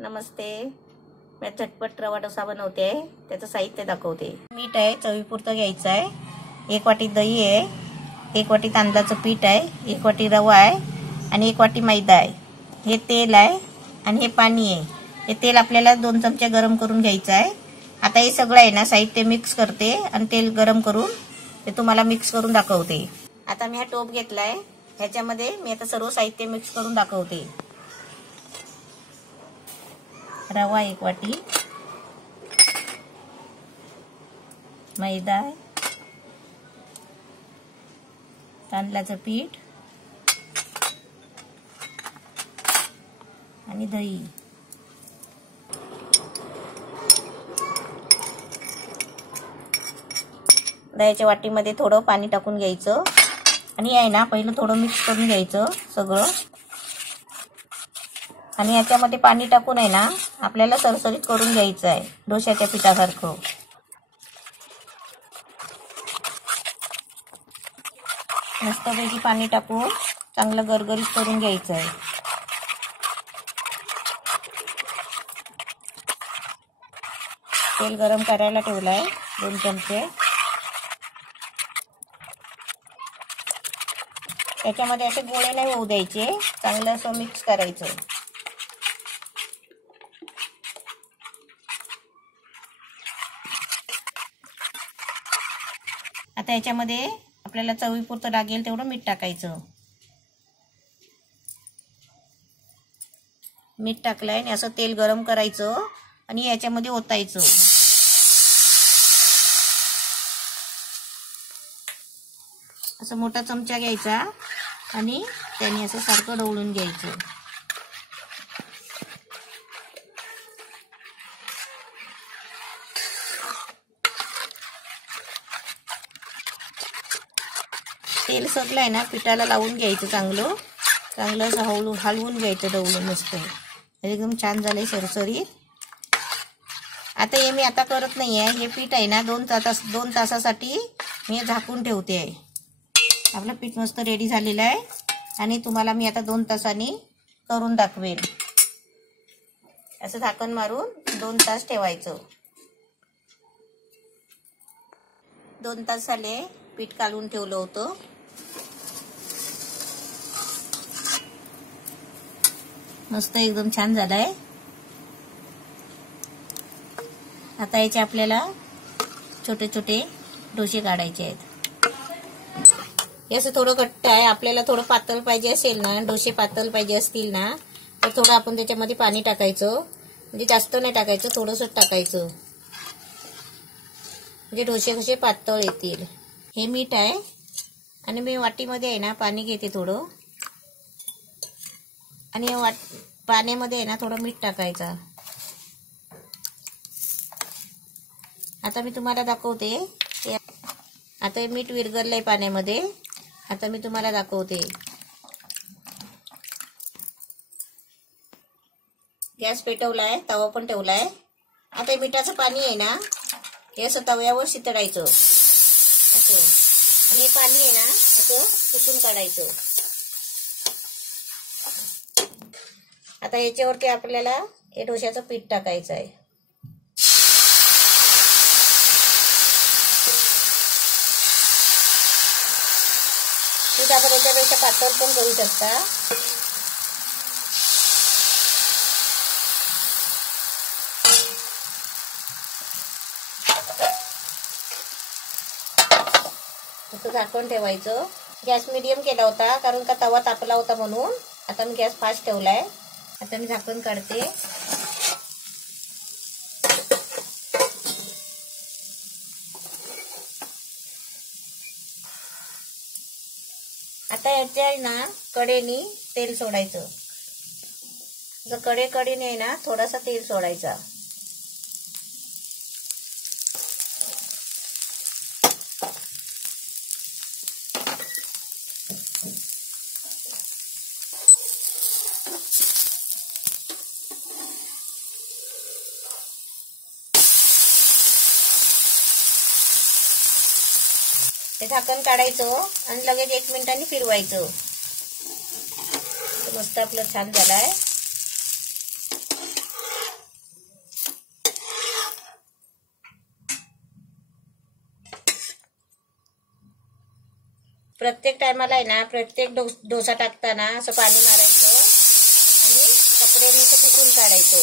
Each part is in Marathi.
नमस्ते, मैं झटपट रवा डोसा बनवते आहे. त्याचं साहित्य दाखवते. मीठ आहे, चवीपुरतं घ्यायचं आहे. 1 वाटी दही आहे, 1 वाटी तांदळाचं पीठ आहे, 1 वाटी रवा आहे आणि 1 वाटी मैदा आहे. हे तेल आहे आणि हे पाणी आहे. हे तेल आपल्याला 2 चमचे गरम करून घ्यायचं आहे. आता हे सगळं आहे ना साहित्य मिक्स करते आणि तेल गरम करून ते तुम्हाला मिक्स करून दाखवते. आता मी हा टोप घेतलाय, ह्याच्यामध्ये मी आता सर्व साहित्य मिक्स करून दाखवते. रवा 1 वाटी, मैदा आहे, तांदळाचं पीठ आणि दही. दह्याच्या वाटीमध्ये थोडं पाणी टाकून घ्यायचं आणि आहे ना पहिलं थोडं मिक्स करून घ्यायचं सगळं. आणि याच्यामध्ये पाणी टाकून आहे ना आपल्याला सरसरीत करून घ्यायचं आहे, डोश्याच्या पिठासारखं. मस्तपैकी पाणी टाकून चांगलं गरगरीत करून घ्यायचं आहे. तेल गरम करायला ठेवलंय 2 चमचे. त्याच्यामध्ये असे गोळे नाही होऊ द्यायचे, चांगलं असं मिक्स करायचं. आता याच्यामध्ये आपल्याला चवीपुरतं लागेल तेवढं मीठ टाकायचं. मीठ टाकलंय आणि असं तेल गरम करायचं आणि याच्यामध्ये ओतायचं. असं मोठा चमचा घ्यायचा आणि त्याने असं सारखं ढवळून घ्यायचं. तेल सगळं ना पिठाला लावून घ्यायचं, चांगलं असं हलवून घ्यायचं, ढवळून मस्त. एकदम छान झालंय सरसरीत. आता हे मी आता करत नाहीये, हे पीठ आहे ना 2 तासासाठी मी झाकून ठेवते आहे. आपलं पीठ मस्त रेडी झालेलं आहे आणि तुम्हाला मी आता 2 तासांनी करून दाखवेल. असं झाकण मारून 2 तास ठेवायचं. 2 तास झाले, पीठ काढून ठेवलं होतं. मस्त एकदम छान झालंय. आता याचे आपल्याला छोटे छोटे डोसे काढायचे आहेत. हे असं थोडं घट्ट आहे, आपल्याला थोडं पातळ पाहिजे असेल ना, डोसे पातळ पाहिजे असतील ना तर थोडं आपण त्याच्यामध्ये पाणी टाकायचं. म्हणजे जास्त नाही टाकायचं, थोडंसं टाकायचं, म्हणजे डोसे कसे पातळ येतील. हे मीठ आहे आणि मी वाटीमध्ये आहे ना पाणी घेते थोडं आणि पाण्यामध्ये आहे ना थोडं मीठ टाकायचं. आता मी तुम्हाला दाखवते. आता मीठ विरघळलंय पाण्यामध्ये. आता मी तुम्हाला दाखवते. गॅस पेटवलाय, तवा पण ठेवलाय. आता मिठाचं पाणी आहे ना हे असं तव्यावर शितळायचं असं, आणि हे पाणी आहे ना असं पुसून काढायचं. आता याच्यावरती आपल्याला हे डोश्याचं पीठ टाकायचं आहे. पीठ आपण याच्यापेक्षा पातळ पण करू शकता. असं झाकून ठेवायचं. गॅस मीडियम केला होता कारण का तवा तापला होता म्हणून. आता मी गॅस फास्ट ठेवलाय. आता मी झाकण काढते. आता याच्या ना कडेनी तेल सोडायचं. कडेने ना थोडासा तेल सोडायचा. ते झाकण काढायचं आणि लगेच 1 मिनिटांनी फिरवायचं. मस्त आपलं छान झालाय. प्रत्येक टायमाला आहे ना, प्रत्येक डोसा टाकताना असं पाणी मारायचं आणि कपड्याने असं पुसून काढायचं.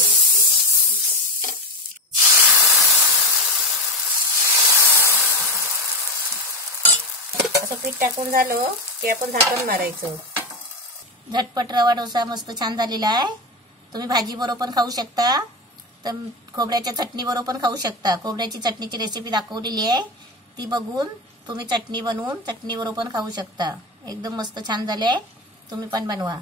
असं पीठ टाकून झालं की आपण झाकण मारायचं. झटपट रवा डोसा मस्त छान झालेला आहे. तुम्ही भाजी बरोबर पण खाऊ शकता, तर खोबऱ्याच्या चटणी बरोबर पण खाऊ शकता. खोबऱ्याची चटणीची रेसिपी दाखवलेली आहे, ती बघून तुम्ही चटणी बनवून चटणी बरोबर पण खाऊ शकता. एकदम मस्त छान झाले, तुम्ही पण बनवा.